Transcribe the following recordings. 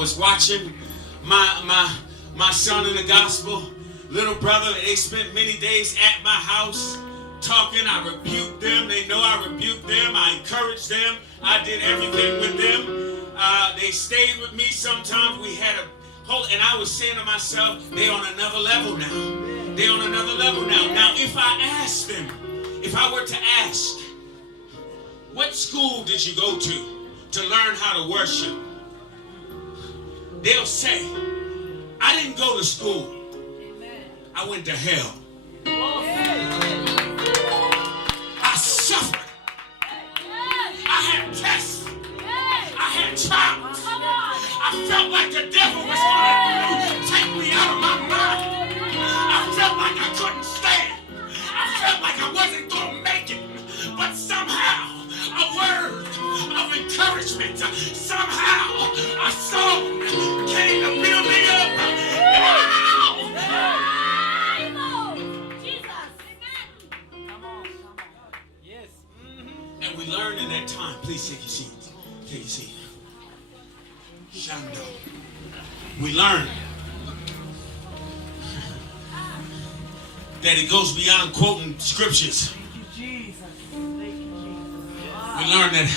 was watching my son in the gospel, little brother. They spent many days at my house talking. I rebuked them. They know I rebuked them. I encouraged them. I did everything with them. They stayed with me. Sometimes we had a whole, and I was saying to myself, they're on another level now. They're on another level now. Now, if I asked them, if I were to ask, what school did you go to learn how to worship? They'll say, I didn't go to school. I went to hell. I suffered. I had tests. I had trials. I felt like the devil was going to take me out of my mind. I felt like I couldn't stand. I felt like I wasn't going to make it. But somehow, a word of encouragement, somehow a song came to build me up. And we learned in that time, please take your seat. Take your seat. Shando. We learned that it goes beyond quoting scriptures. We learned that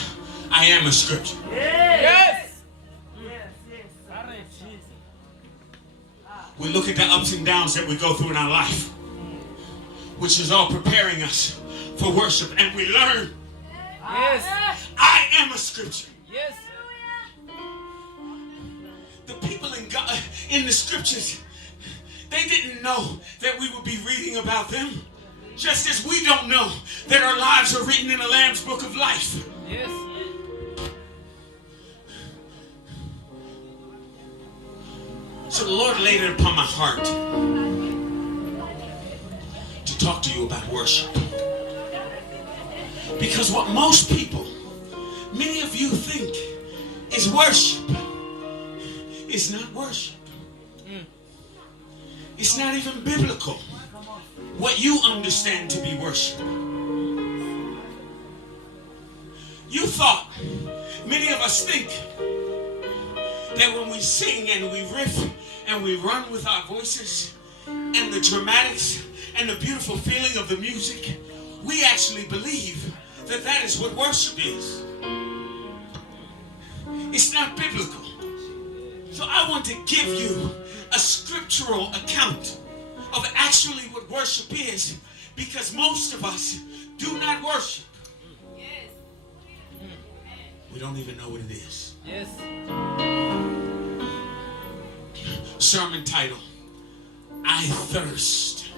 I am a scripture. Yes. We look at the ups and downs that we go through in our life, which is all preparing us for worship, and we learn. Yes. I am a scripture. Yes. The people in God, in the scriptures, they didn't know that we would be reading about them, just as we don't know that our lives are written in the Lamb's book of life. Yes. So the Lord laid it upon my heart to talk to you about worship. Because what most people, many of you think is worship, is not worship. It's not even biblical what you understand to be worship. You thought, many of us think that when we sing and we riff and we run with our voices and the dramatics and the beautiful feeling of the music, we actually believe that that is what worship is. It's not biblical. So I want to give you a scriptural account of actually what worship is, because most of us do not worship. Yes. We don't even know what it is. Yes. Sermon title, I thirst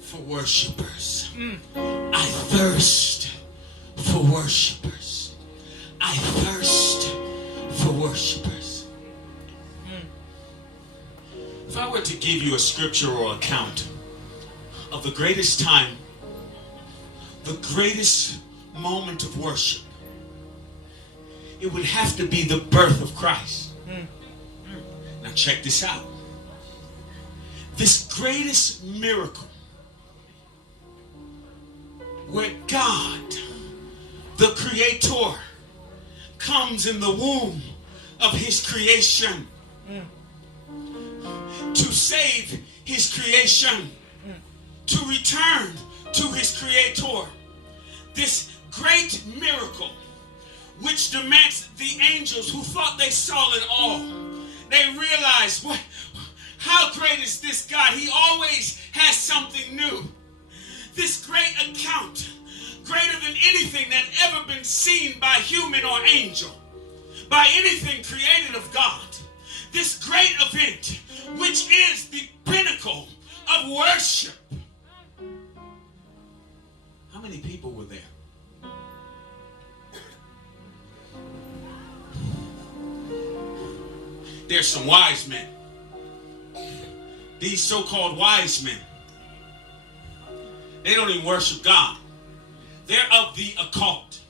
for worshipers. I thirst for worshipers. I thirst for worshipers. If I were to give you a scriptural account of the greatest time, the greatest moment of worship, it would have to be the birth of Christ. Now check this out. This greatest miracle where God, the Creator, comes in the womb of His creation to save His creation, to return to His Creator. This great miracle which demands the angels who thought they saw it all. They realized, how great is this God? He always has something new. This great account, greater than anything that ever been seen by human or angel, by anything created of God. This great event, which is the pinnacle of worship. How many people were there? There's some wise men. These so-called wise men, they don't even worship God. They're of the occult.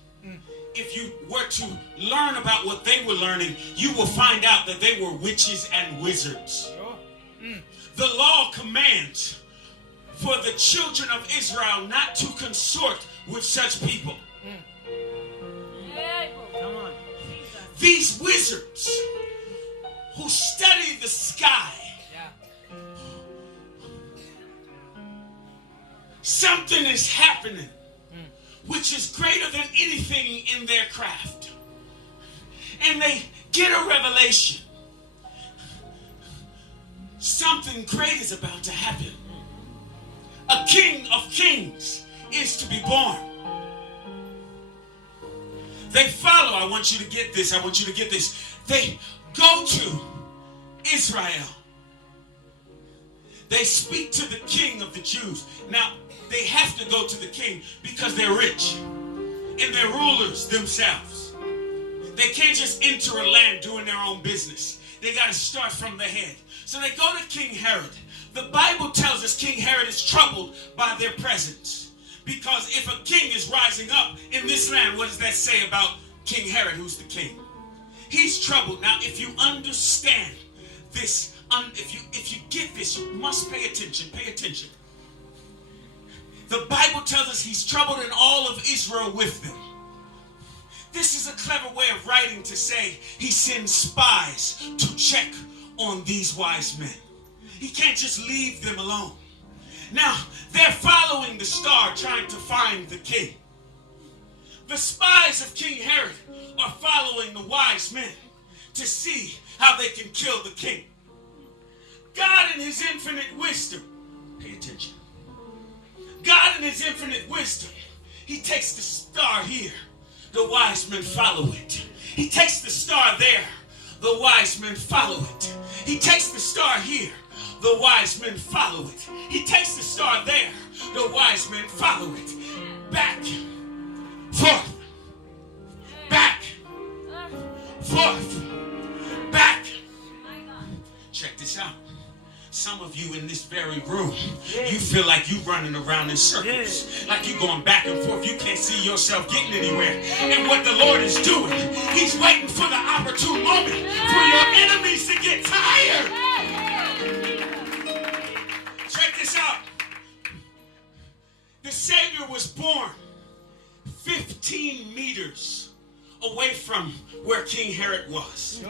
If you were to learn about what they were learning, you will find out that they were witches and wizards. The law commands for the children of Israel not to consort with such people. These wizards who study the sky, Yeah. something is happening which is greater than anything in their craft. And they get a revelation. Something great is about to happen. A King of Kings is to be born. They follow. I want you to get this. I want you to get this. They go to Israel. They speak to the king of the Jews. Now, they have to go to the king because they're rich and they're rulers themselves. They can't just enter a land doing their own business. They got to start from the head. So they go to King Herod. The Bible tells us King Herod is troubled by their presence. Because if a king is rising up in this land, what does that say about King Herod, who's the king? He's troubled. Now, if you understand this, if you get this, you must pay attention. Pay attention. The Bible tells us he's troubled and all of Israel with them. This is a clever way of writing to say he sends spies to check on these wise men. He can't just leave them alone. Now, they're following the star trying to find the king. The spies of King Herod are following the wise men to see how they can kill the king. God in his infinite wisdom, pay attention. God in his infinite wisdom, he takes the star here. The wise men follow it. He takes the star there. The wise men follow it. He takes the star here. The wise men follow it. He takes the star there. The wise men follow it. Back, forth, back, forth, back. Check this out. Some of you in this very room, you feel like you running around in circles, like you going back and forth. You can't see yourself getting anywhere. And what the Lord is doing, he's waiting for the opportune moment for your enemies to get tired. Check this out. The Savior was born 15 meters away from where King Herod was.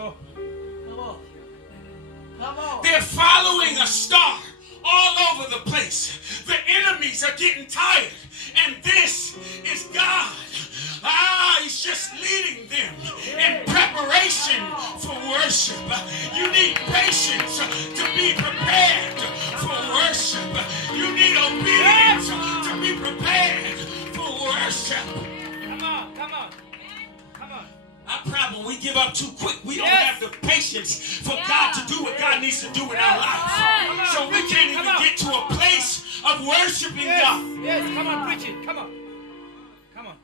They're following a star all over the place. The enemies are getting tired. And this is God. He's just leading them in preparation for worship. You need patience to be prepared for worship. You need obedience to be prepared for worship. Come on, come on. Come on. Our problem, we give up too quick. We don't have the patience for God to do what God needs to do in our lives. So we can't even get to a place of worshiping God. Yes, come on, preach it. Come on. Come on.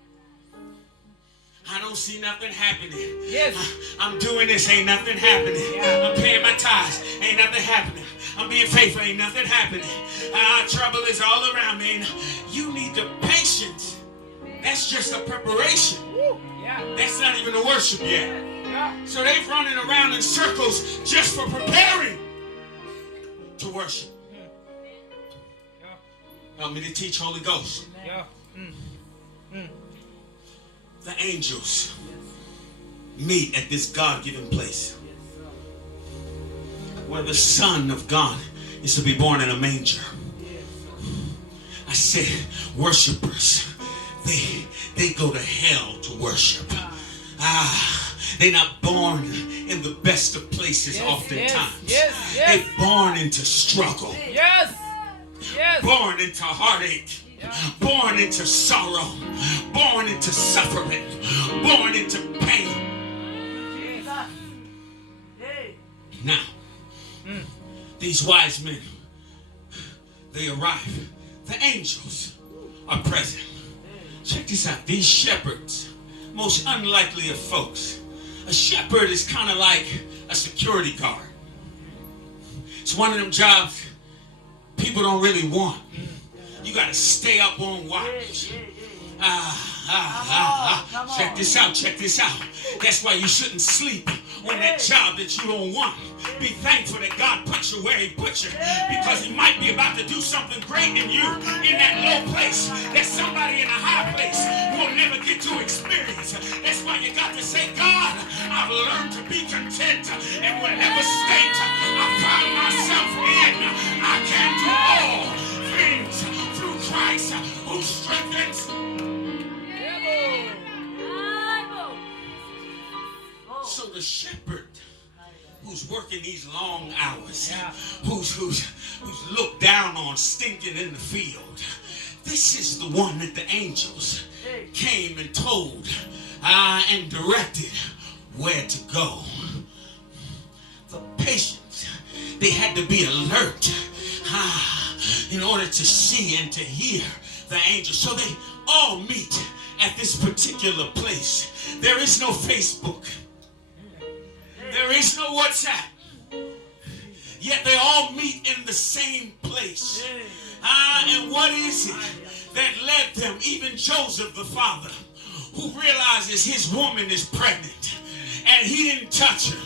I don't see nothing happening. Yes. I'm doing this, ain't nothing happening. Yeah. I'm paying my tithes, ain't nothing happening. I'm being faithful, ain't nothing happening. Trouble is all around me. You need the patience. That's just a preparation. Yeah. That's not even the worship yet. Yeah. So they're running around in circles just for preparing to worship. Yeah. Help me to teach Holy Ghost. Yeah. The angels meet at this God-given place where the Son of God is to be born in a manger. I said, worshipers, they go to hell to worship. They're not born in the best of places oftentimes. Yes. They're born into struggle. Yes. Yes. Born into heartache. Born into sorrow. Born into suffering. Born into pain. Now, these wise men, they arrive. The angels are present. Check this out. These shepherds, most unlikely of folks. A shepherd is kind of like a security guard. It's one of them jobs people don't really want. You got to stay up on watch. Check this out. That's why you shouldn't sleep on that job that you don't want. Be thankful that God put you where he put you, because he might be about to do something great in you in that low place that somebody in a high place will never get to experience. That's why you got to say, God, I've learned to be content, and whatever state I find myself in, I can do all things through Christ who strengthens. So the shepherd who's working these long hours, who's looked down on, stinking in the field, this is the one that the angels came and told and directed where to go. The patients, they had to be alert in order to see and to hear the angels. So they all meet at this particular place. There is no Facebook. There is no WhatsApp. Yet they all meet in the same place. And what is it that led them? Even Joseph, the father, who realizes his woman is pregnant and he didn't touch her.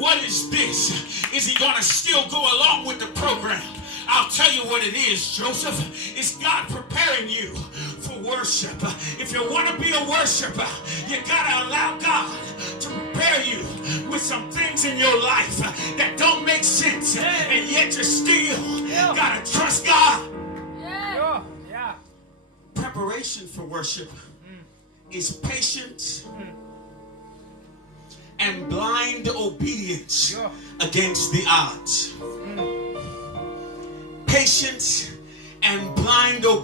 What is this? Is he going to still go along with the program? I'll tell you what it is, Joseph. It's God preparing you for worship. If you want to be a worshiper, you got to allow God to prepare you with some things in your life that don't make sense, and yet you still got to trust God. Preparation for worship is patience and blind obedience against the odds. Patience and blind obedience.